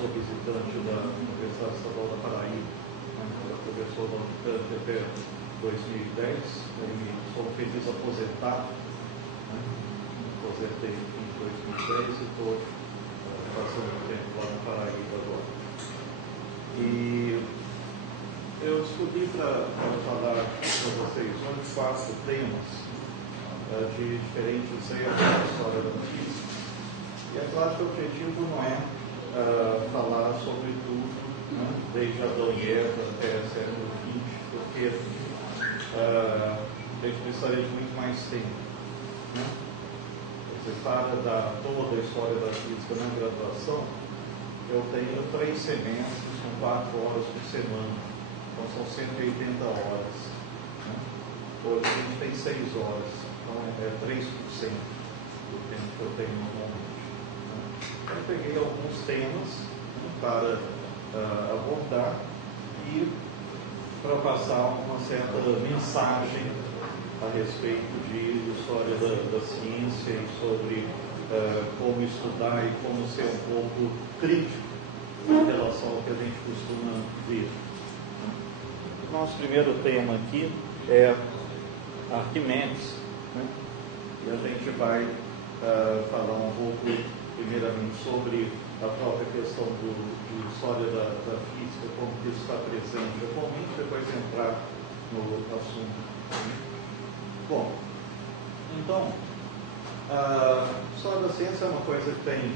sou visitante da Universidade Estadual da Paraíba, né? Eu era professor da Unicamp até 2010, sou feliz aposentado, né? Aposentei em 2010 e estou passando tempo lá na Paraíba agora. E eu escolhi para falar para vocês hoje 4 temas de diferentes épocas da história da física. E é claro que o objetivo não é falar sobre tudo, né, desde Adão e Eva até século XX, porque a gente precisaria de muito mais tempo. Né? Você para toda a história da física na graduação, eu tenho 3 semestres com 4 horas por semana, então são 180 horas. Né? Hoje a gente tem 6 horas, então é 3% do tempo que eu tenho normalmente. Né? Eu peguei alguns temas, né, para abordar e para passar uma certa mensagem a respeito de história da ciência e sobre como estudar e como ser um pouco crítico em relação ao que a gente costuma ver. O nosso primeiro tema aqui é Arquimedes, né? E a gente vai falar um pouco, primeiramente, sobre a própria questão de história da física, como que isso está presente atualmente, depois entrar no assunto. Bom, então, a história da ciência é uma coisa que tem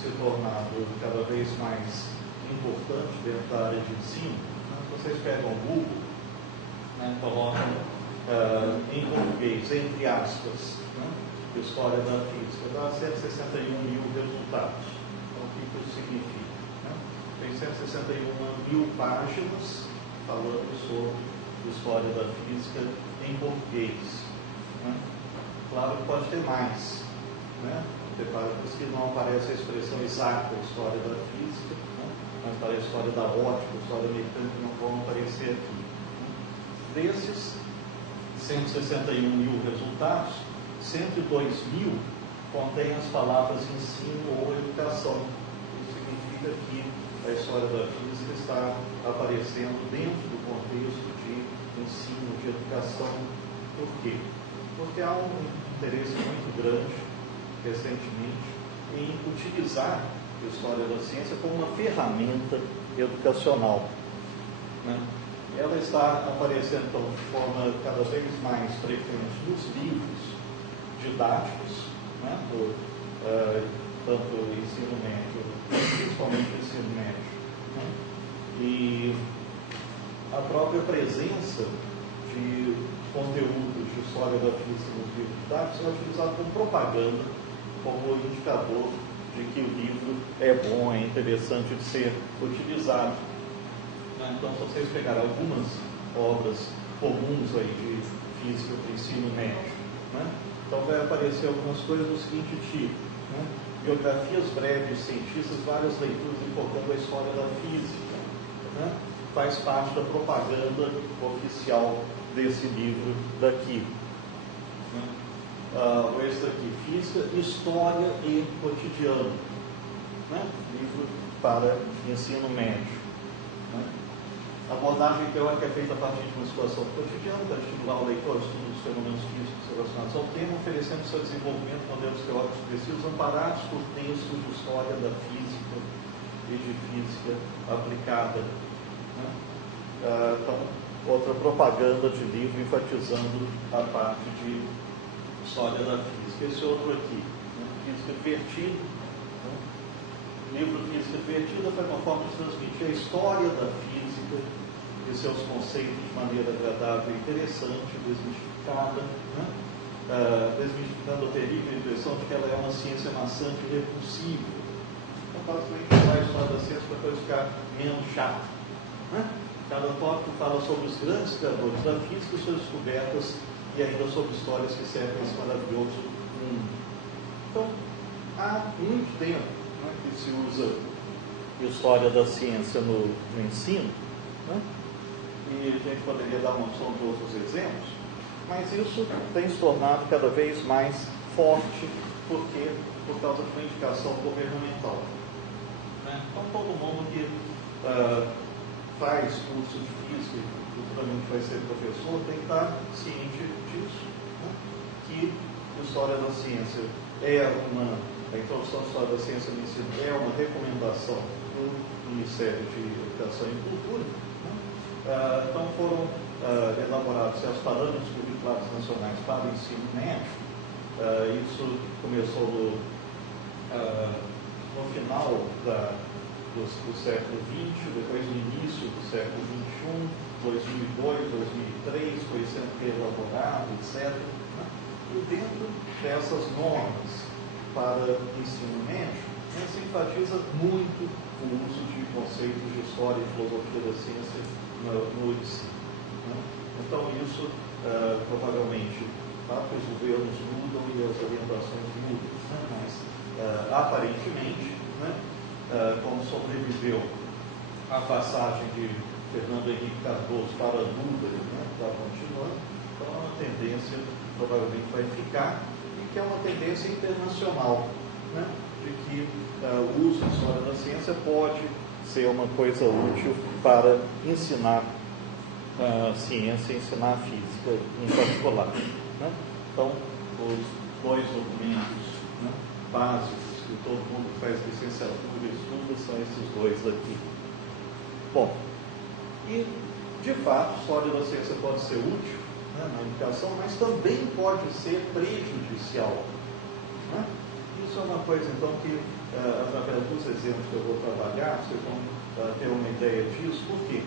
se tornado cada vez mais importante dentro da área de ensino. Vocês pegam o Google, né, colocam em português, entre aspas, né, história da física, dá 161 mil resultados. Então, o que isso significa? Né? Tem 161 mil páginas falando sobre história da física em português. Né? Claro que pode ter mais. Né? Para que não aparece a expressão exata história da física, né? Mas para a história da ótica, história mecânica, não vão aparecer aqui. Desses 161 mil resultados, 102 mil contém as palavras ensino ou educação. Isso significa que a história da física está aparecendo dentro do contexto de ensino, de educação. Por quê? Porque há um interesse muito grande, recentemente, em utilizar a história da ciência como uma ferramenta educacional. Né? Ela está aparecendo, então, de forma cada vez mais frequente nos livros didáticos, né? Tanto o ensino médio, principalmente o ensino médio. Né? E a própria presença de conteúdos de história da física nos livros didáticos é utilizado como propaganda, como indicador de que o livro é bom, é interessante de ser utilizado. Então, se vocês pegarem algumas obras comuns aí de física para ensino médio, né? Então vai aparecer algumas coisas do seguinte tipo, né? Biografias breves de cientistas, várias leituras invocando a história da física, né? Faz parte da propaganda oficial desse livro daqui. Né? Esse daqui, Física, História e Cotidiano, né? Livro para ensino médio. Né? A abordagem teórica é feita a partir de uma situação cotidiana para estimular o leitor ao estudo dos fenômenos físicos relacionados ao tema, oferecendo seu desenvolvimento de modelos teóricos precisos, amparados por textos de história da física e de física aplicada. Né? Então, outra propaganda de livro enfatizando a parte de história da física. Esse outro aqui, né? Física Divertida. Né? O livro Física Divertida foi uma forma de transmitir a história da física e seus conceitos de maneira agradável e interessante, desmistificada, né? Desmistificando a terrível impressão de que ela é uma ciência maçante e repulsiva. Então, basicamente, usar a história da ciência para a coisa ficar menos chata. Né? Cada tópico fala sobre os grandes criadores da física e suas descobertas, e ainda sobre histórias que servem esse maravilhoso mundo. Então, há muito tempo, né, que se usa história da ciência no ensino, né? E a gente poderia dar uma opção de outros exemplos, mas isso tem se tornado cada vez mais forte, porque por causa de uma indicação governamental. Né? Então todo faz curso de física e futuramente vai ser professor, tem que estar ciente disso, né? Que a história da ciência a introdução à história da ciência no ensino é uma recomendação do Ministério de Educação e Cultura, né? Então foram elaborados os parâmetros curriculares nacionais para o ensino médio. Isso começou no final do século XX, depois no início do século XXI, 2002, 2003, foi sendo reelaborado, etc. Né? E dentro dessas normas para ensino médio, se enfatiza muito o uso de conceitos de história e filosofia da ciência no ensino. Né? Então, isso provavelmente os governos mudam e as orientações mudam, né? Mas aparentemente, né, como sobreviveu a passagem de Fernando Henrique Cardoso para Lula, né, está continuando, então é uma tendência provavelmente vai ficar, e que é uma tendência internacional, né, de que o uso de história da ciência pode ser uma coisa útil para ensinar a ciência e ensinar a física em particular. Né? Então, os dois documentos, né, básicos que todo mundo que faz licenciatura estuda são esses dois aqui. Bom, e de fato, a história da ciência pode ser útil, né, na educação, mas também pode ser prejudicial. Né? Isso é uma coisa, então, que através dos exemplos que eu vou trabalhar, vocês vão ter uma ideia disso. Por quê?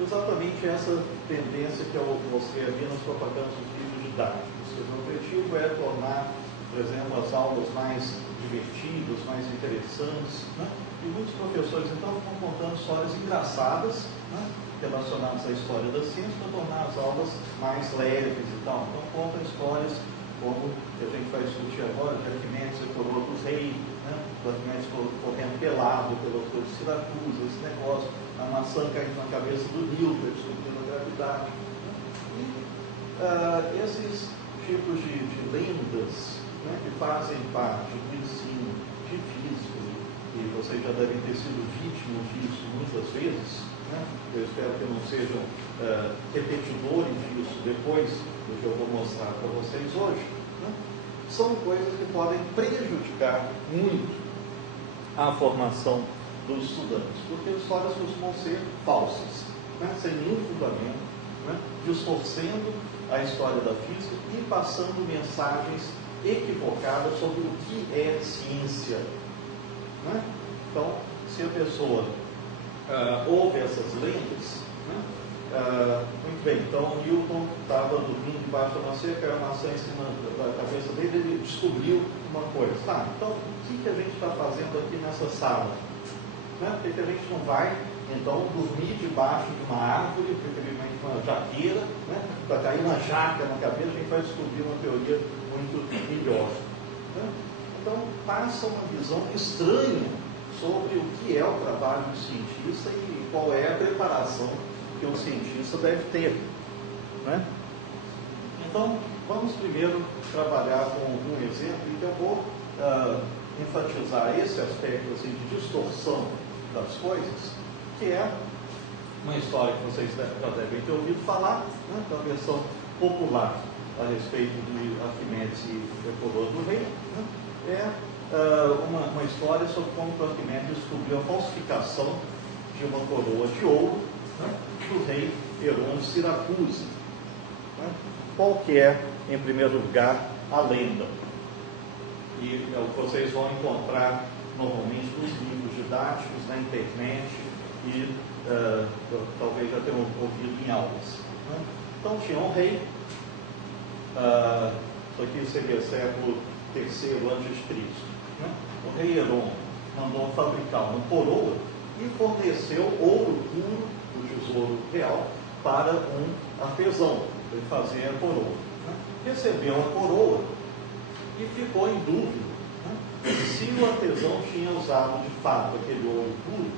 Exatamente essa tendência que eu mostrei ali nas propagandas dos livros didáticos. O objetivo é tornar, por exemplo, as aulas mais divertidas, mais interessantes, né? E muitos professores, então, ficam contando histórias engraçadas, né, relacionadas à história da ciência, para tornar as aulas mais leves e tal. Então, contam histórias como que a gente vai discutir agora, de Arquimedes e coroa do rei, né? O Arquimedes correndo pelado pela torre de Siracusa, esse negócio, a maçã caindo na cabeça do Newton, descobrindo a gravidade. Né? E esses tipos de lendas, né, que fazem parte do ensino de física, e vocês já devem ter sido vítimas disso muitas vezes, né? Eu espero que não sejam repetidores disso depois do que eu vou mostrar para vocês hoje, né? São coisas que podem prejudicar muito a formação dos estudantes, porque as histórias costumam ser falsas, né? Sem nenhum fundamento, né? Distorcendo a história da física e passando mensagens equivocadas sobre o que é ciência. Né? Então, se a pessoa ouve essas lendas, né? Muito bem, então Newton estava dormindo debaixo da maçã, caiu a maçã em cima da cabeça dele, ele descobriu uma coisa. Tá, então o que a gente está fazendo aqui nessa sala? Né? Por que a gente não vai, então, dormir debaixo de uma árvore, preferivelmente uma jaqueira, né? Para cair uma jaca na cabeça, a gente vai descobrir uma teoria muito melhor. Né? Então, passa uma visão estranha sobre o que é o trabalho do cientista e qual é a preparação que o cientista deve ter. Né? Então, vamos primeiro trabalhar com um exemplo em que eu vou enfatizar esse aspecto assim, de distorção das coisas, que é uma história que vocês já devem ter ouvido falar, né? Da versão popular a respeito de Arquimedes e a coroa do rei, né? É uma história sobre como Arquimedes descobriu a falsificação de uma coroa de ouro, né, do rei Heron de Siracusa. Né? Qual que é, em primeiro lugar, a lenda? E é o que vocês vão encontrar normalmente nos livros didáticos, na internet e talvez já tenham ouvido em aulas. Né? Então tinha um rei, isso aqui seria século III a.C. Né? O rei Heron mandou fabricar uma coroa e forneceu ouro puro do tesouro real para um artesão, para ele fazer a coroa. Né? Recebeu a coroa e ficou em dúvida, né, se o artesão tinha usado de fato aquele ouro puro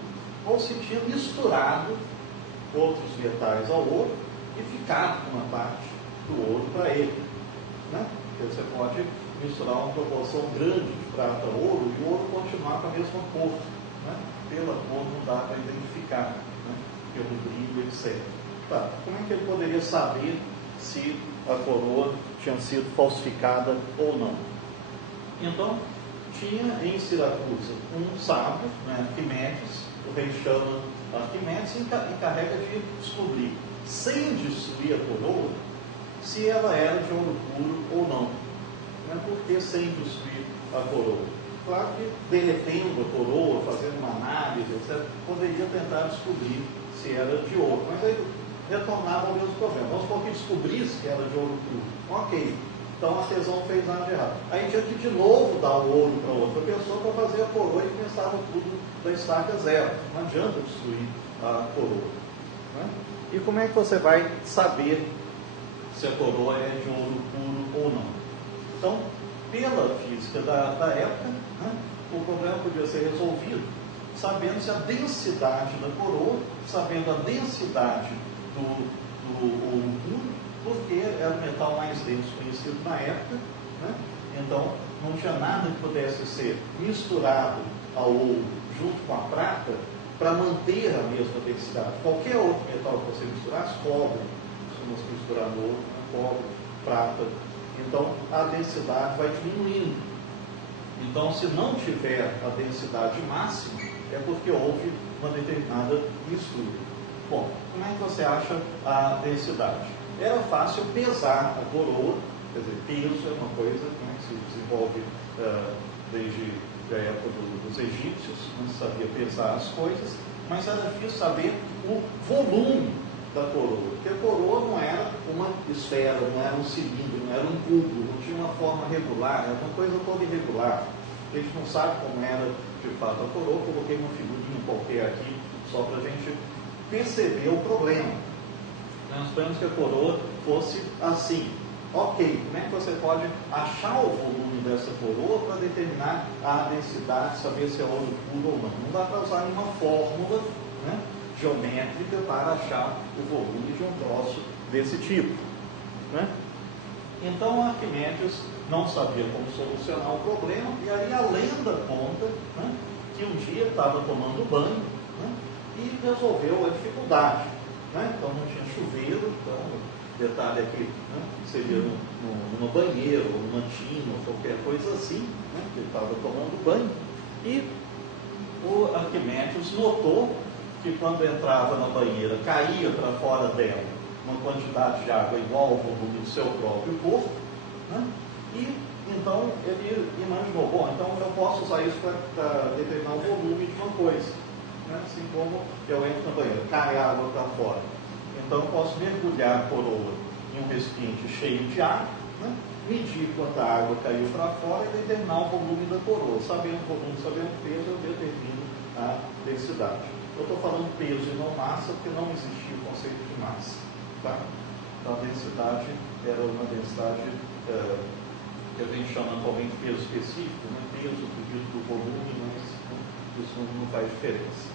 ou se tinha misturado outros metais ao ouro e ficado uma parte do ouro para ele. Né? Porque você pode misturar uma proporção grande de prata a ouro e o ouro continuar com a mesma cor. né? Pela cor não dá para identificar, né? Pelo brilho, etc. Tá. Como é que ele poderia saber se a coroa tinha sido falsificada ou não? Então, tinha em Siracusa um sábio, né, Arquimedes. O rei chama Arquimedes e encarrega de descobrir, sem destruir a coroa, se ela era de ouro puro ou não. Por que sem destruir a coroa? Claro que derretendo a coroa, fazendo uma análise, etc., poderia tentar descobrir se era de ouro. Mas aí retornava ao mesmo problema. Vamos supor que descobrisse que era de ouro puro. Ok. Então o artesão fez nada de errado. Aí tinha que de novo dar o ouro para outra pessoa para fazer a coroa e começava tudo da estaca zero. Não adianta destruir a coroa. Né? E como é que você vai saber se a coroa é de ouro puro ou não? Então, pela física da época, né, o problema podia ser resolvido sabendo-se a densidade da coroa, sabendo a densidade do ouro puro, porque era o metal mais denso conhecido na época, né? Então não tinha nada que pudesse ser misturado ao ouro junto com a prata para manter a mesma densidade. Qualquer outro metal que você misturasse, cobre, costuma se misturar no ouro, cobre, prata, então a densidade vai diminuindo. Então, se não tiver a densidade máxima, é porque houve uma determinada mistura. Bom, como é que você acha a densidade? Era fácil pesar a coroa, quer dizer, peso é uma coisa, né, que se desenvolve desde a época dos egípcios, não se sabia pesar as coisas, mas era difícil saber o volume da coroa, porque a coroa não era uma esfera, não era um cilindro, não era um cubo, não tinha uma forma regular, era uma coisa toda irregular. A gente não sabe como era de fato a coroa, coloquei uma figurinha qualquer aqui, só para a gente perceber o problema. Nós esperamos que a coroa fosse assim. Ok, como é que você pode achar o volume dessa coroa para determinar a densidade, saber se é ouro puro ou não? Não dá para usar nenhuma fórmula, né, geométrica para achar o volume de um troço desse tipo, né? Então Arquimedes não sabia como solucionar o problema, e aí a lenda conta, né, que um dia estava tomando banho, né, e resolveu a dificuldade, né? Então não tinha chuveiro, então o detalhe aqui, né, seria numa banheira, ou numa tina, ou qualquer coisa assim, né, que ele estava tomando banho, e o Arquimedes notou que quando entrava na banheira, caía para fora dela uma quantidade de água igual ao volume do seu próprio corpo, né? E então ele imaginou, bom, então eu posso usar isso para determinar o volume de uma coisa, né? Assim como eu entro na banheira, cai água para fora, então eu posso mergulhar a coroa em um recipiente cheio de água, né? Medir quanta água caiu para fora e determinar o volume da coroa. Sabendo o volume, sabendo o peso, eu determino a densidade. Eu estou falando peso e não massa, porque não existia o conceito de massa. Tá? Então a densidade era uma densidade que a gente chama atualmente de peso específico, né? Peso dividido por volume, mas isso não faz diferença.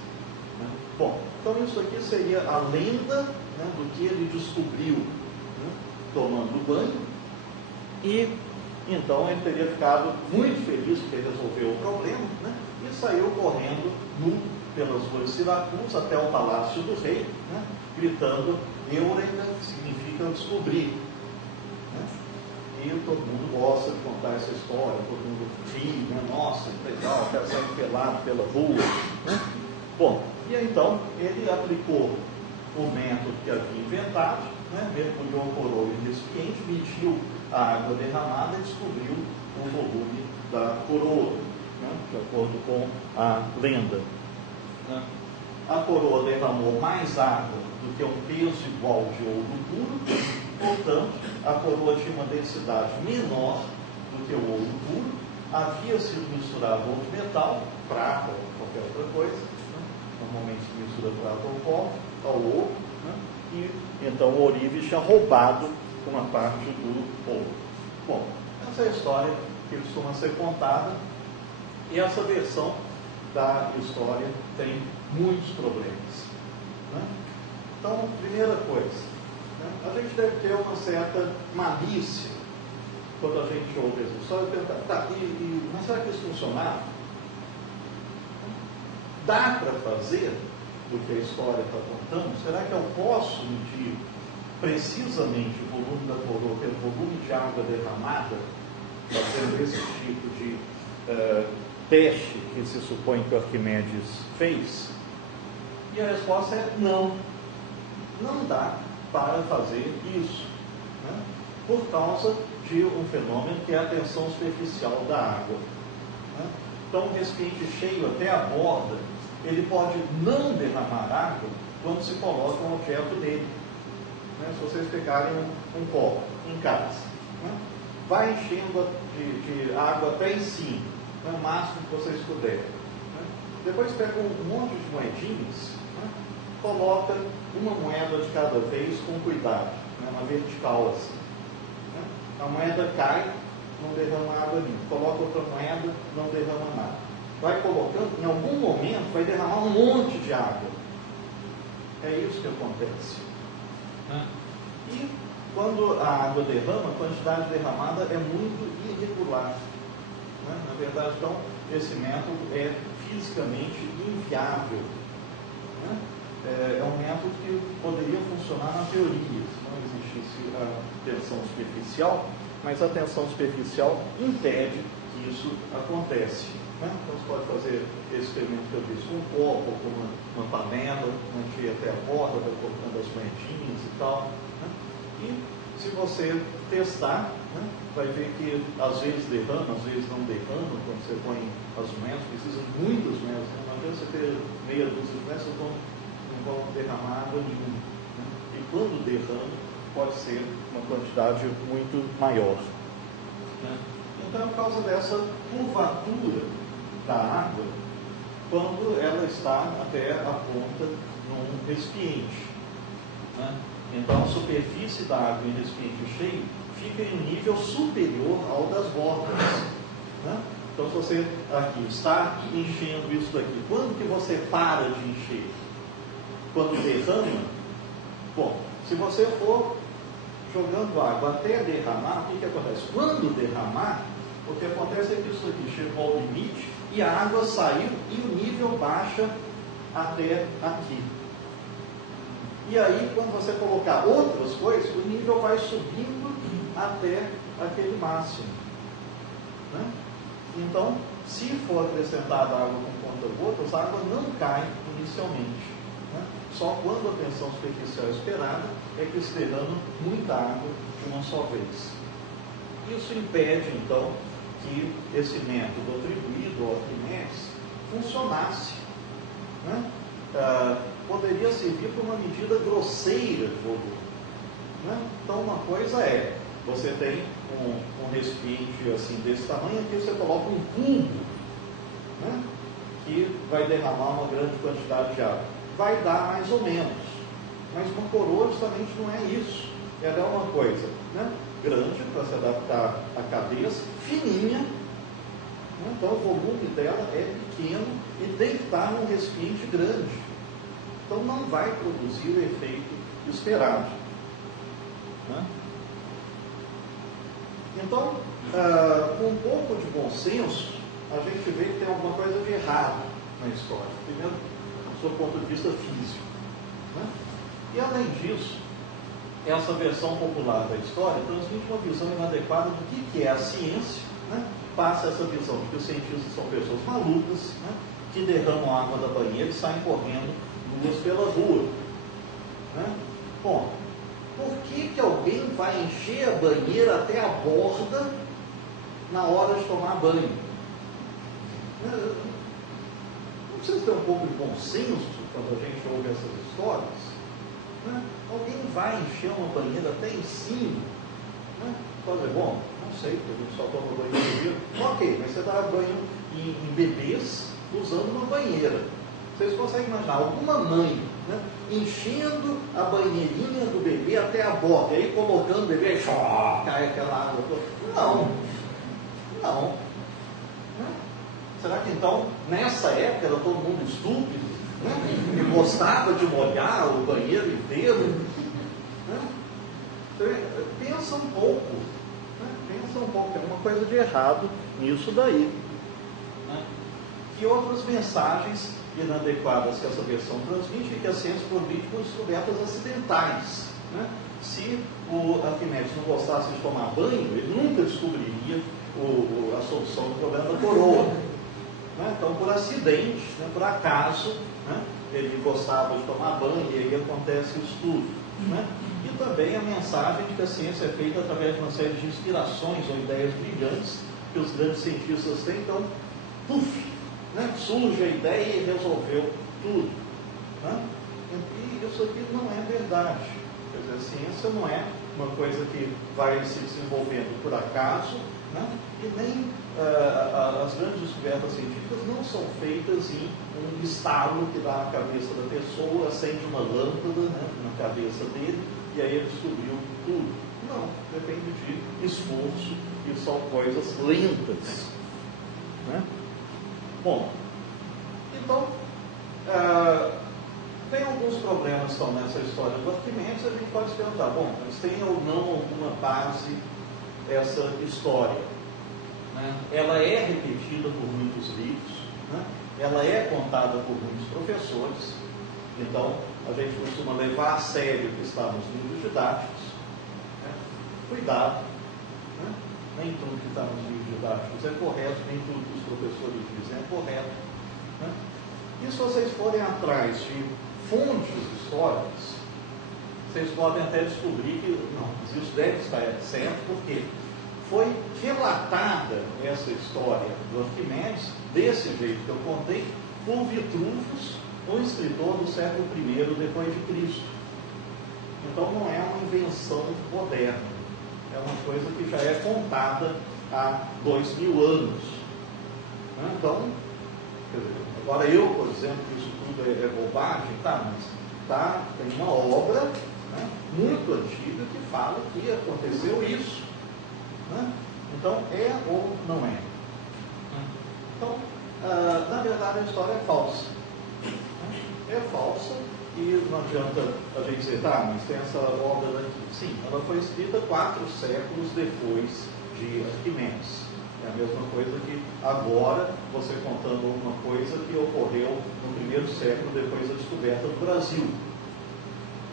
Né? Bom, então isso aqui seria a lenda, né, do que ele descobriu, né, tomando banho, e então ele teria ficado muito feliz porque resolveu o problema, né, e saiu correndo pelas ruas de Siracusa até o palácio do rei, né, gritando Eureka, que significa descobrir. Né? E todo mundo gosta de contar essa história, todo mundo ri, né? Nossa, que legal, quero sair pelado pela rua. Né? Bom, e aí, então ele aplicou o método que havia inventado, né? Mergulhou a coroa em recipiente, mediu a água derramada e descobriu o volume da coroa, né? De acordo com a lenda. Né? A coroa derramou mais água do que um peso igual de ouro puro, portanto, a coroa tinha uma densidade menor do que o ouro puro, havia sido misturado outro metal, prata ou qualquer outra coisa, né? Normalmente se mistura prata ou cobre, ao ouro, né? E então o ourives tinha roubado uma parte do ouro. Bom, essa é a história que costuma ser contada, e essa versão da história tem muitos problemas. Né? Então, primeira coisa, né, a gente deve ter uma certa malícia quando a gente ouve essa história e perguntar, tá, mas será que isso funcionava? dá para fazer do que a história está contando? Será que eu posso medir precisamente o volume da coroa pelo volume de água derramada, fazendo esse tipo de teste que se supõe que o Arquimedes fez? E a resposta é não. Não dá para fazer isso, né? Por causa de um fenômeno que é a tensão superficial da água, né? Então, um recipiente cheio até a borda, ele pode não derramar água quando se coloca um objeto nele, né? Se vocês pegarem um copo em casa, né? Vai enchendo de água até em cima, né? O máximo que vocês puderem, né? Depois pega um monte de moedinhas, né? Coloca uma moeda de cada vez com cuidado, né? Uma vertical assim, né? A moeda cai, não derrama água nenhuma. Coloca outra moeda, não derrama nada. Vai colocando, em algum momento vai derramar um monte de água. É isso que acontece, né? E quando a água derrama, a quantidade derramada é muito irregular, né? Na verdade, então, esse método é fisicamente inviável, né? É um método que poderia funcionar na teoria, se não existisse a tensão superficial, mas a tensão superficial impede que isso acontece, né? Então você pode fazer esse experimento que eu disse com um copo, com uma panela, manter até a borda, vai colocando as moedinhas e tal, né? E se você testar, né, vai ver que às vezes derrama, às vezes não derrama. Quando você põe as moedas, precisa de muitas moedas, né? Não adianta você ter meia dúzia de moedas, não vão derramar água nenhuma, né? E quando derrama, pode ser uma quantidade muito maior, né? Então, por causa dessa curvatura da água, quando ela está até a ponta num recipiente, né? Então, a superfície da água em recipiente cheio fica em um nível superior ao das bordas, né? Então, se você aqui está enchendo isso daqui, quando que você para de encher? Quando derrama? Bom, se você for jogando água até derramar, o que acontece? Quando derramar, o que acontece é que isso aqui chegou ao limite e a água saiu e o nível baixa até aqui. E aí, quando você colocar outras coisas, o nível vai subindo até aquele máximo, né? Então, se for acrescentada água com conta-gotas, a água não cai inicialmente, né? Só quando a tensão superficial é esperada é que se derrama muita água de uma só vez. Isso impede, então, que esse método atribuído ao Arquimedes funcionasse, né? Poderia servir para uma medida grosseira de volume, né? Então, uma coisa é, você tem um recipiente assim desse tamanho, aqui você coloca um cubo, né, que vai derramar uma grande quantidade de água. Vai dar mais ou menos, mas uma coroa justamente não é isso. Ela é uma coisa, né, grande para se adaptar à cabeça, fininha, né? Então o volume dela é pequeno e tem que estar num recipiente grande. Então não vai produzir o efeito esperado, né? Então, com um pouco de bom senso, a gente vê que tem alguma coisa de errado na história. Primeiro, do seu ponto de vista físico, né? E além disso, essa versão popular da história transmite uma visão inadequada do que é a ciência, né? Passa essa visão de que os cientistas são pessoas malucas, né, que derramam água da banheira e saem correndo nuas pela rua, né? Bom, por que alguém vai encher a banheira até a borda na hora de tomar banho? Não precisa ter um pouco de bom senso quando a gente ouve essas histórias, né? Alguém vai encher uma banheira até em cima, né? Pode dizer, bom, não sei, porque a gente só toma banho no dia. Ok, mas você dá banho em bebês usando uma banheira. Vocês conseguem imaginar alguma mãe, né, enchendo a banheirinha do bebê até a borda, e aí colocando o bebê, cai aquela água toda? Não. Né? Será que então, nessa época, era todo mundo estúpido, né, e gostava de molhar o banheiro inteiro? Né? Pensa um pouco, né? Pensa um pouco, tem uma coisa de errado nisso daí, né? e outras mensagens inadequadas que essa versão transmite e que a ciência promete por descobertas acidentais. Né? Se o Arquimedes não gostasse de tomar banho, ele nunca descobriria a solução do problema da coroa. Né? Então, por acidente, né, por acaso, né, ele gostava de tomar banho e aí acontece o estudo. Né? E também a mensagem de que a ciência é feita através de uma série de inspirações ou ideias brilhantes que os grandes cientistas têm. Então, puf, né, surge a ideia e resolveu tudo. Né? E isso aqui não é verdade. Quer dizer, a ciência não é uma coisa que vai se desenvolvendo por acaso, né? E nem as grandes descobertas científicas não são feitas em um estalo que dá na cabeça da pessoa, acende uma lâmpada, né, na cabeça dele, e aí ele descobriu tudo. Não, depende de esforço, e são coisas lentas. Né? Bom, então, tem alguns problemas que estão nessa história do Arquimedes. A gente pode se perguntar, bom, mas tem ou não alguma base essa história? Né? Ela é repetida por muitos livros, né? Ela é contada por muitos professores, então a gente costuma levar a sério o que está nos livros didáticos. Né? Cuidado, né? Nem tudo que está nos livros didáticos é correto, nem tudo que os professores dizem é correto. Né? E se vocês forem atrás de fontes históricas, vocês podem até descobrir que não, isso deve estar certo, porque foi relatada essa história do Arquimedes, desse jeito que eu contei, por Vitrúvios, um escritor do século I depois de Cristo. Então não é uma invenção moderna, é uma coisa que já é contada há 2000 anos. Então, quer dizer, agora eu, por exemplo, isso tudo é bobagem, tá, mas tem uma obra, né, muito antiga que fala que aconteceu isso. Né? Então, é ou não é? Então, na verdade, a história é falsa. É falsa e não adianta a gente dizer, tá, mas tem essa obra daqui. Sim, ela foi escrita 4 séculos depois de Arquimedes. É a mesma coisa que agora você contando uma coisa que ocorreu no primeiro século depois da descoberta do Brasil.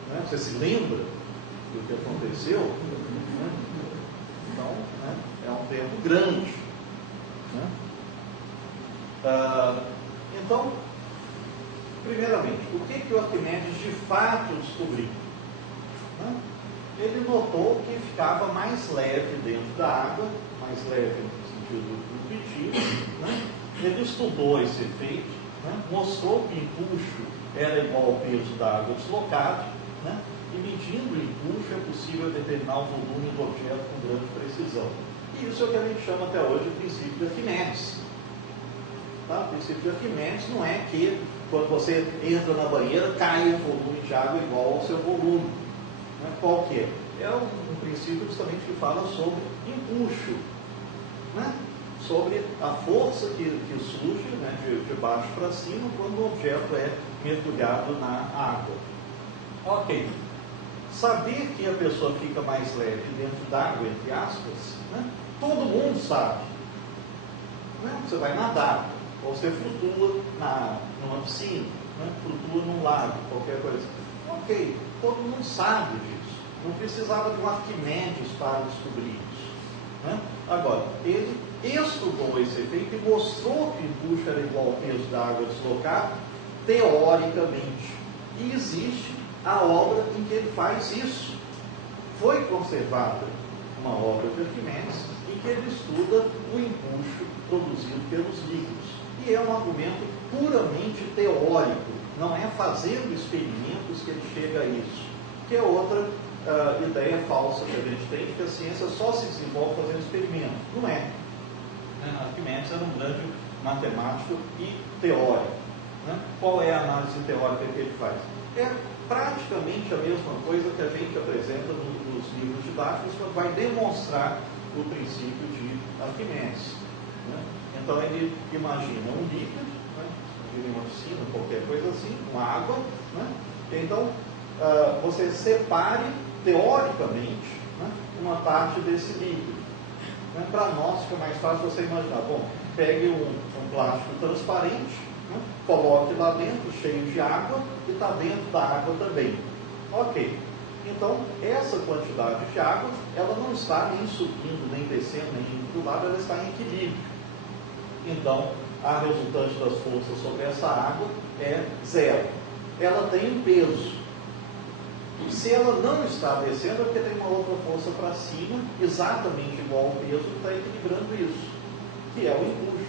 Né? Você se lembra do que aconteceu? Né? Então, né, é um tempo grande. Né? Então, primeiramente, o que o Arquimedes de fato descobriu? Né? Ele notou que ficava mais leve dentro da água, mais leve no sentido intuitivo. Né? Ele estudou esse efeito, né? Mostrou que o empuxo era igual ao peso da água deslocado, né? E medindo o empuxo é possível determinar o volume do objeto com grande precisão. E isso é o que a gente chama até hoje de princípio de Arquimedes. Tá? O princípio de Arquimedes não é que quando você entra na banheira cai o volume de água igual ao seu volume. Né? Qual que é? É um princípio justamente que fala sobre empuxo, né? Sobre a força que surge, né, de baixo para cima quando o objeto é mergulhado na água. Ok. Saber que a pessoa fica mais leve dentro d'água, entre aspas, né? Todo mundo sabe. Né? Você vai nadar, ou você flutua numa piscina, né? Flutua num lago, qualquer coisa. Ok, todo mundo sabe disso. Não precisava de um Arquimedes para descobrir isso. Né? Agora, ele estudou esse efeito e mostrou que o empuxo era igual ao peso da água deslocada, teoricamente. E existe a obra em que ele faz isso. Foi conservada uma obra de Arquimedes em que ele estuda o empuxo produzido pelos líquidos. E é um argumento puramente teórico, não é fazendo experimentos que ele chega a isso. Que é outra ideia falsa que a gente tem, de que a ciência só se desenvolve fazendo experimentos. Não é. Arquimedes era um grande matemático e teórico. Né? Qual é a análise teórica que ele faz? É praticamente a mesma coisa que a gente apresenta nos livros didáticos, quando vai demonstrar o princípio de Arquimedes. Né? Então ele imagina um líquido, né? Imagina uma piscina, qualquer coisa assim, uma água, né? Então você separe teoricamente, né, uma parte desse líquido. Né? Para nós fica mais fácil você imaginar, bom, pegue um plástico transparente, né? Coloque lá dentro, cheio de água, e está dentro da água também. Ok. Então, essa quantidade de água, ela não está nem subindo, nem descendo, nem indo para o lado, ela está em equilíbrio. Então, a resultante das forças sobre essa água é zero. Ela tem um peso. Se ela não está descendo, é porque tem uma outra força para cima, exatamente igual ao peso, que está equilibrando isso, que é o empuxo.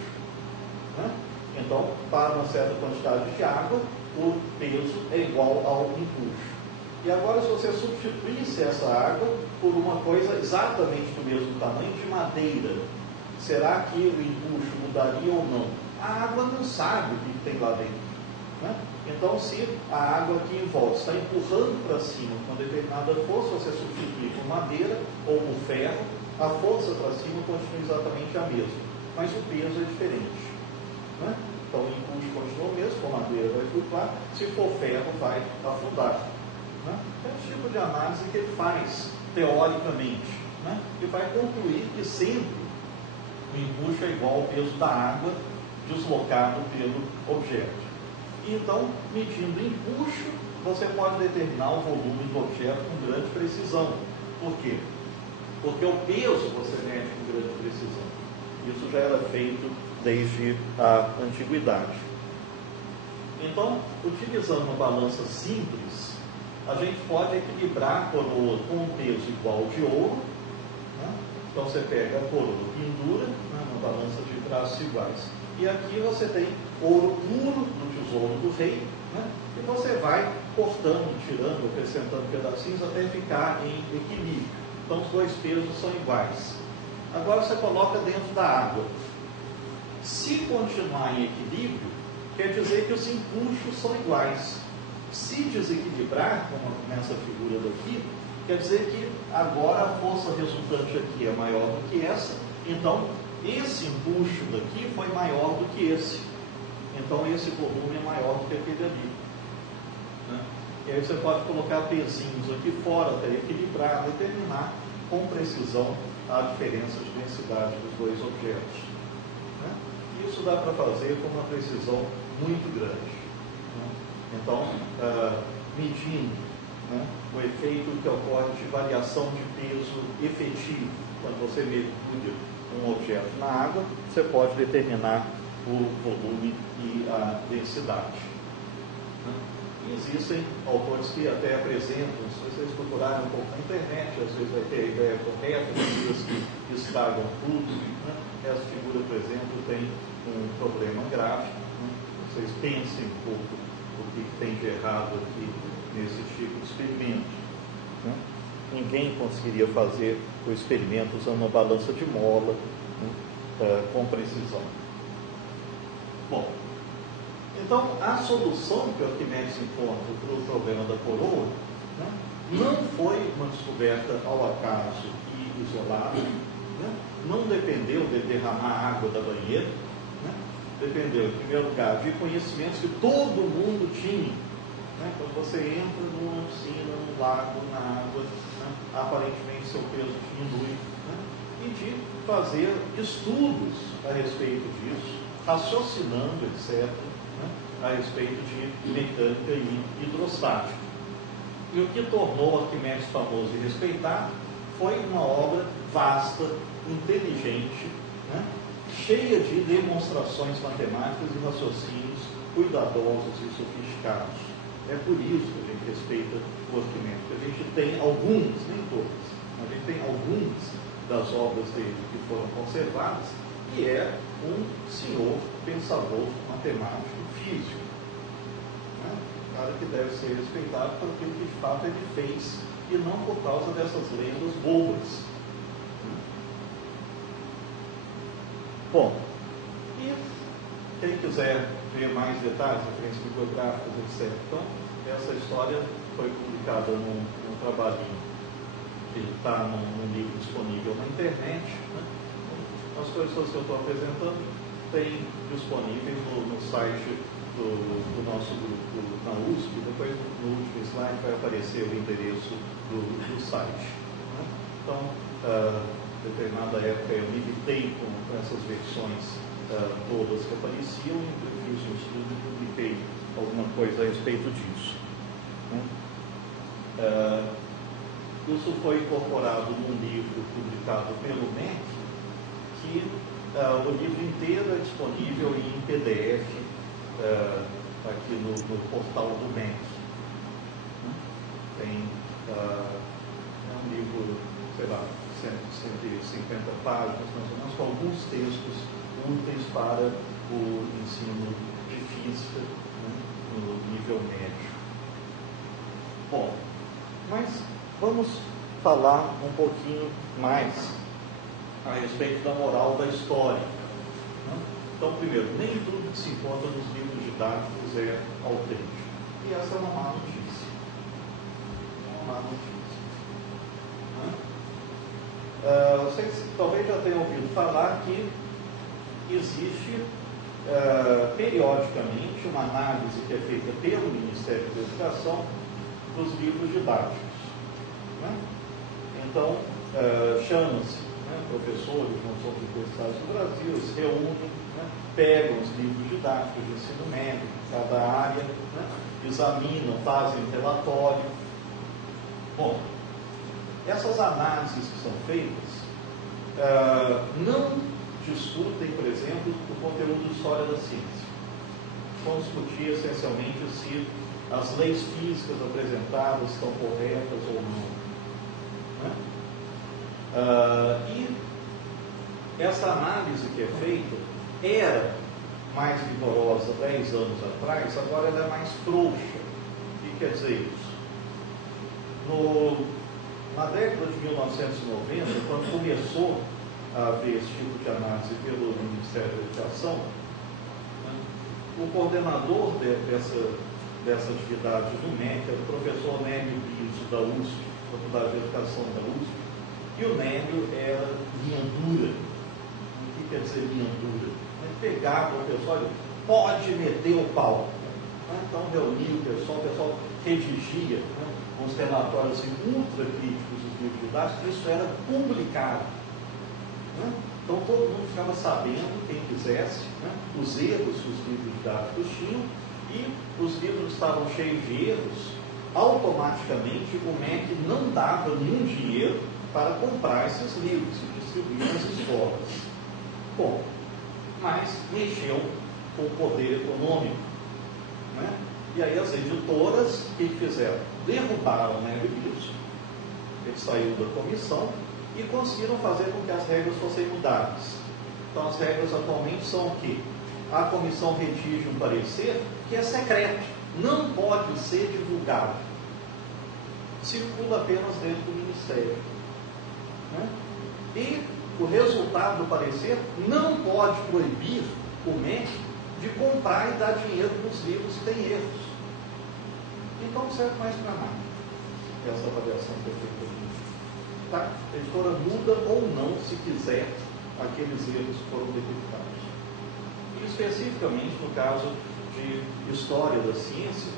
Né? Então, para uma certa quantidade de água, o peso é igual ao empuxo. E agora, se você substituísse essa água por uma coisa exatamente do mesmo tamanho, de madeira, será que o empuxo mudaria ou não? A água não sabe o que tem lá dentro. Né? Então, se a água aqui em volta está empurrando para cima com determinada força, você substituir por madeira ou por ferro, a força para cima continua exatamente a mesma, mas o peso é diferente. Né? Então, o empuxo continua o mesmo, com madeira vai flutuar, se for ferro vai afundar. Né? É o tipo de análise que ele faz, teoricamente, né? E vai concluir que sempre o empuxo é igual ao peso da água deslocado pelo objeto. E então, medindo o empuxo, você pode determinar o volume do objeto com grande precisão. Por quê? Porque o peso você mede com grande precisão. Isso já era feito desde a antiguidade. Então, utilizando uma balança simples, a gente pode equilibrar a coroa com um peso igual de ouro. Né? Então você pega a coroa pendura, né, uma balança de braços iguais. E aqui você tem ouro puro do tesouro do rei, né? E você vai cortando, tirando, acrescentando pedacinhos até ficar em equilíbrio. Então os dois pesos são iguais. Agora você coloca dentro da água. Se continuar em equilíbrio, quer dizer que os empuxos são iguais. Se desequilibrar, como nessa figura daqui, quer dizer que agora a força resultante aqui é maior do que essa, então esse empuxo daqui foi maior do que esse. Então esse volume é maior do que aquele ali. Né? E aí você pode colocar pezinhos aqui fora até equilibrar, determinar com precisão a diferença de densidade dos dois objetos. Né? Isso dá para fazer com uma precisão muito grande. Então, medindo, né, o efeito que ocorre de variação de peso efetivo, quando você mergulha um objeto na água, você pode determinar o volume e a densidade. Né? E existem autores que até apresentam, se vocês procurarem um pouco na internet, às vezes vai ter a ideia correta, figuras que estragam tudo. Né? Essa figura, por exemplo, tem um problema gráfico. Né? Vocês pensem um pouco o que tem de errado aqui nesse tipo de experimento. Né? Ninguém conseguiria fazer o experimento usando uma balança de mola, né, com precisão. Bom, então a solução que o Arquimedes encontra para o problema da coroa, né, não foi uma descoberta ao acaso e isolada, né, não dependeu de derramar água da banheira, né, dependeu, em primeiro lugar, de conhecimentos que todo mundo tinha. Né? Quando você entra numa piscina, num lago, na água, né? Aparentemente seu peso diminui. Né? E de fazer estudos a respeito disso, raciocinando, etc., né? A respeito de mecânica e hidrostática. E o que tornou Arquimedes famoso e respeitado foi uma obra vasta, inteligente, né? Cheia de demonstrações matemáticas e raciocínios cuidadosos e sofisticados. É por isso que a gente respeita o Arquimedes. A gente tem algumas, nem todas, mas a gente tem algumas das obras dele que foram conservadas, e é um senhor pensador matemático físico. Né? Um cara que deve ser respeitado por aquilo que de fato ele fez, e não por causa dessas lendas bobas. Bom, e quem quiser ver mais detalhes, referências bibliográficas, etc. Então, essa história foi publicada num trabalhinho que está num livro disponível na internet. Né? As coisas que eu estou apresentando tem disponíveis no site do nosso grupo na USP. Depois, no último slide, vai aparecer o endereço do site. Né? Então, determinada época eu militei com essas versões todas que apareciam, e fiz um estudo e publiquei alguma coisa a respeito disso. Isso foi incorporado num livro publicado pelo MEC, que o livro inteiro é disponível em PDF aqui no portal do MEC. Tem um livro, sei lá, 150 páginas, mais ou menos, com alguns textos úteis para o ensino de física, né, no nível médio. Bom, mas vamos falar um pouquinho mais a respeito da moral da história. Né? Então, primeiro, nem tudo que se encontra nos livros didáticos é autêntico. E essa é uma má notícia. Uma má notícia. Vocês talvez já tenham ouvido falar que existe periodicamente uma análise que é feita pelo Ministério da Educação dos livros didáticos. Né? Então, chama-se, né, professores nas universidades do Brasil, se reúnem, né, pegam os livros didáticos de ensino médio, cada área, né, examinam, fazem um relatório. Bom, essas análises que são feitas não discutem, por exemplo, o conteúdo de história da ciência. Vão discutir essencialmente se as leis físicas apresentadas estão corretas ou não. Né? E essa análise que é feita era mais rigorosa 10 anos atrás, agora ela é mais frouxa. O que quer dizer isso? Na década de 1990, quando começou a haver esse tipo de análise pelo Ministério da Educação, né, o coordenador dessa atividade do MEC era o professor Nélio Biso, da USP, Faculdade de Educação da USP, e o Nélio era linha dura. O que quer dizer linha dura? Ele pegava o pessoal e pode meter o pau. Então reunia o pessoal redigia, né, uns relatórios assim, ultra críticos dos livros didáticos, isso era publicado. Né? Então todo mundo ficava sabendo, quem quisesse, né, os erros que os livros didáticos tinham, e os livros estavam cheios de erros, automaticamente o MEC não dava nenhum dinheiro para comprar esses livros e distribuir nas escolas. Bom, mas mexeu com o poder econômico. Né? E aí as editoras, o que fizeram? Derrubaram o Nélio Biso, ele saiu da comissão, e conseguiram fazer com que as regras fossem mudadas. Então as regras atualmente são o quê? A comissão redige um parecer que é secreto, não pode ser divulgado. Circula apenas dentro do Ministério. Né? E o resultado do parecer não pode proibir o MEC de comprar e dar dinheiro para os livros que têm erros. Então não serve mais para nada essa avaliação que é feita aqui. Tá? A editora muda ou não, se quiser, aqueles erros que foram detectados. E especificamente no caso de história da ciência,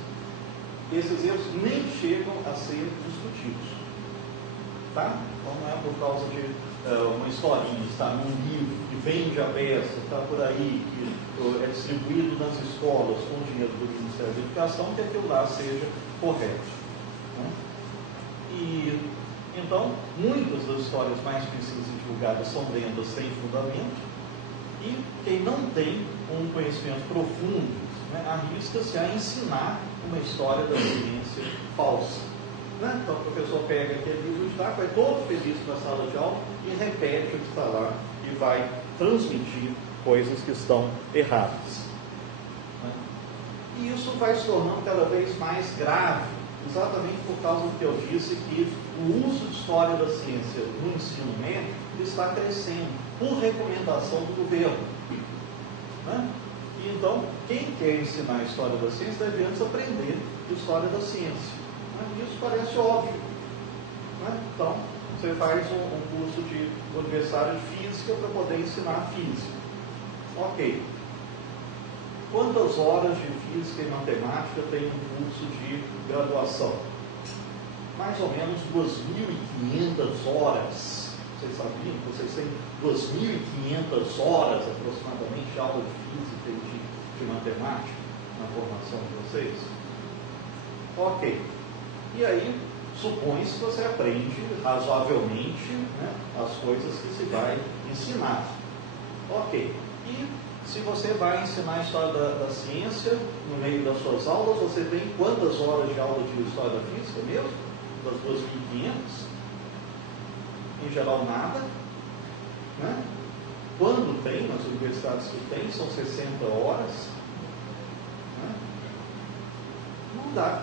esses erros nem chegam a ser discutidos. Tá? Então não é por causa de uma historinha, está num livro que vende a peça, está por aí, que é distribuído nas escolas com dinheiro do Ministério da Educação, que aquilo lá seja correto. Né? E então, muitas das histórias mais conhecidas e divulgadas são lendas sem fundamento, e quem não tem um conhecimento profundo, né, arrisca-se a ensinar uma história da ciência falsa. Né? Então, o professor pega aquele livro didático, vai todo feliz para a sala de aula e repete o que está lá e vai transmitir coisas que estão erradas. Né? E isso vai se tornando cada vez mais grave, exatamente por causa do que eu disse, que o uso de história da ciência no ensino médio está crescendo, por recomendação do governo. Né? E então, quem quer ensinar a história da ciência deve antes aprender história da ciência. Né? Isso parece óbvio. Né? Então, você faz um curso de universitário de física para poder ensinar física. Ok. Quantas horas de física e matemática tem um curso de graduação? Mais ou menos 2.500 horas Vocês sabiam que vocês têm 2.500 horas aproximadamente de aula de física e de matemática na formação de vocês? Ok. E aí, supõe-se que você aprende razoavelmente, né, as coisas que se vai ensinar. Ok. E se você vai ensinar a história da ciência no meio das suas aulas, você tem quantas horas de aula de história da física mesmo? Das 2.500? Em geral, nada. Né? Quando tem, nas universidades que tem, são 60 horas. Né? Não dá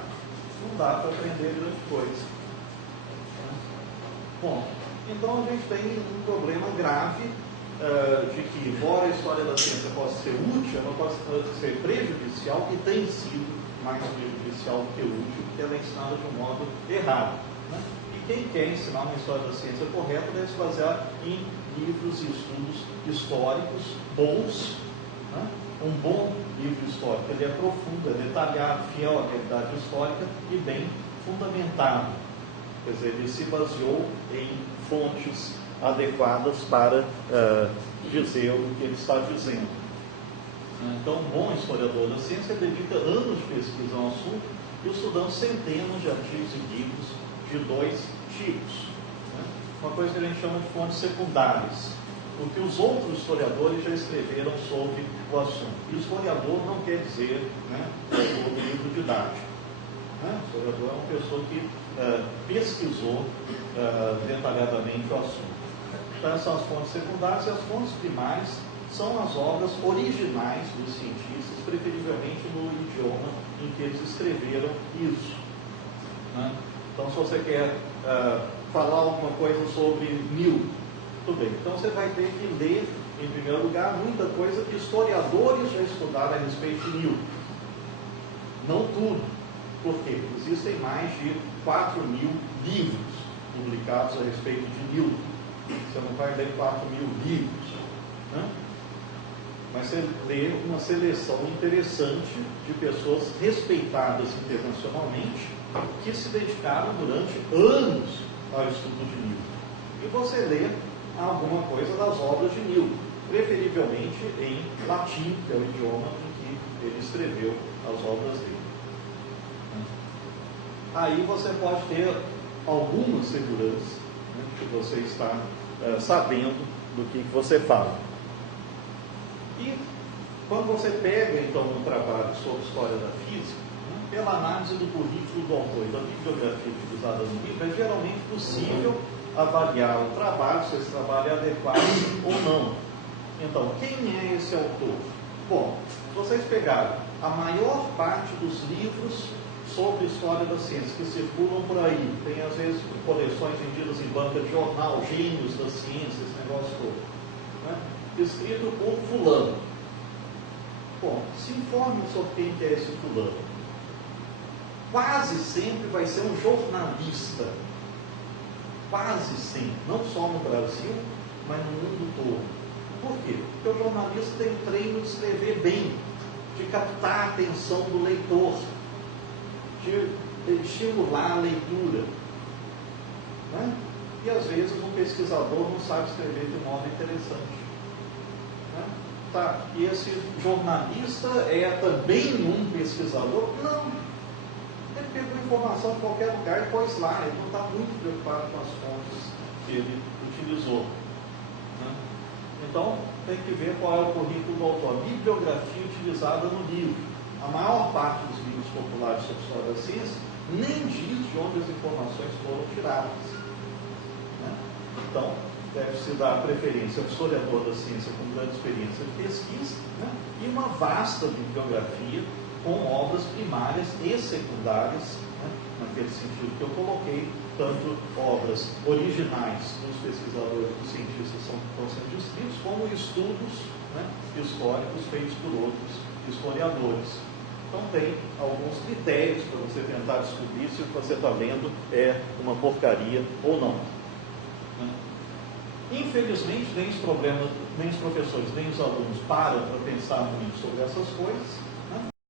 para aprender grande coisa. Bom, então a gente tem um problema grave de que, embora a história da ciência possa ser útil, ela pode ser prejudicial e tem sido mais prejudicial do que útil, porque ela é ensinada de um modo errado. Né? E quem quer ensinar uma história da ciência correta deve se basear em livros e estudos históricos bons. Né? Um bom livro histórico, ele é profundo, é detalhado, fiel à realidade histórica e bem fundamentado. Quer dizer, ele se baseou em fontes adequadas para dizer o que ele está dizendo. Então, um bom historiador da ciência dedica anos de pesquisa ao assunto, estudando centenas de artigos e livros de dois tipos. Né? Uma coisa que a gente chama de fontes secundárias, o que os outros historiadores já escreveram sobre o assunto. E o historiador não quer dizer, né, o livro didático. Né? O historiador é uma pessoa que pesquisou detalhadamente o assunto. Então, essas são as fontes secundárias, e as fontes primárias são as obras originais dos cientistas, preferivelmente no idioma em que eles escreveram isso. Né? Então, se você quer falar alguma coisa sobre Newton, tudo bem. Então, você vai ter que ler, em primeiro lugar, muita coisa que historiadores já estudaram a respeito de Newton. Não tudo. Por quê? Existem mais de 4.000 livros publicados a respeito de Newton. Você não vai ler 4.000 livros. Né? Mas você lê uma seleção interessante de pessoas respeitadas internacionalmente que se dedicaram durante anos ao estudo de Newton. E você lê alguma coisa das obras de Newton, preferivelmente em latim, que é o idioma em que ele escreveu as obras dele. Aí você pode ter alguma segurança, né, que você está sabendo do que você fala. E quando você pega então um trabalho sobre história da física, né, pela análise do currículo do autor e da bibliografia utilizada no livro, é geralmente possível avaliar o trabalho, se esse trabalho é adequado ou não. Então, quem é esse autor? Bom, se vocês pegarem a maior parte dos livros sobre história da ciência que circulam por aí, tem às vezes coleções vendidas em banca de jornal, gênios da ciência, esse negócio todo, né? Escrito por fulano. Bom, se informe sobre quem que é esse fulano. Quase sempre vai ser um jornalista. Quase sempre, não só no Brasil, mas no mundo todo. Por quê? Porque o jornalista tem o treino de escrever bem, de captar a atenção do leitor, de estimular a leitura. Né? E às vezes um pesquisador não sabe escrever de um modo interessante. Né? Tá, e esse jornalista é também um pesquisador? Não. Ele pegou informação de qualquer lugar e pôs lá. Ele não está muito preocupado com as fontes que ele utilizou. Né? Então, tem que ver qual é o currículo do autor, a bibliografia utilizada no livro. A maior parte dos livros populares sobre história da ciência nem diz de onde as informações foram tiradas. Né? Então, deve-se dar preferência ao historiador da ciência com grande experiência de pesquisa, né? E uma vasta bibliografia com obras primárias e secundárias, né? Naquele sentido que eu coloquei, tanto obras originais dos pesquisadores, dos cientistas que estão sendo descritos, como estudos, né, históricos feitos por outros historiadores. Então tem alguns critérios para você tentar descobrir se o que você está lendo é uma porcaria ou não. Né? Infelizmente, nem os professores, nem os alunos param para pensar muito sobre essas coisas.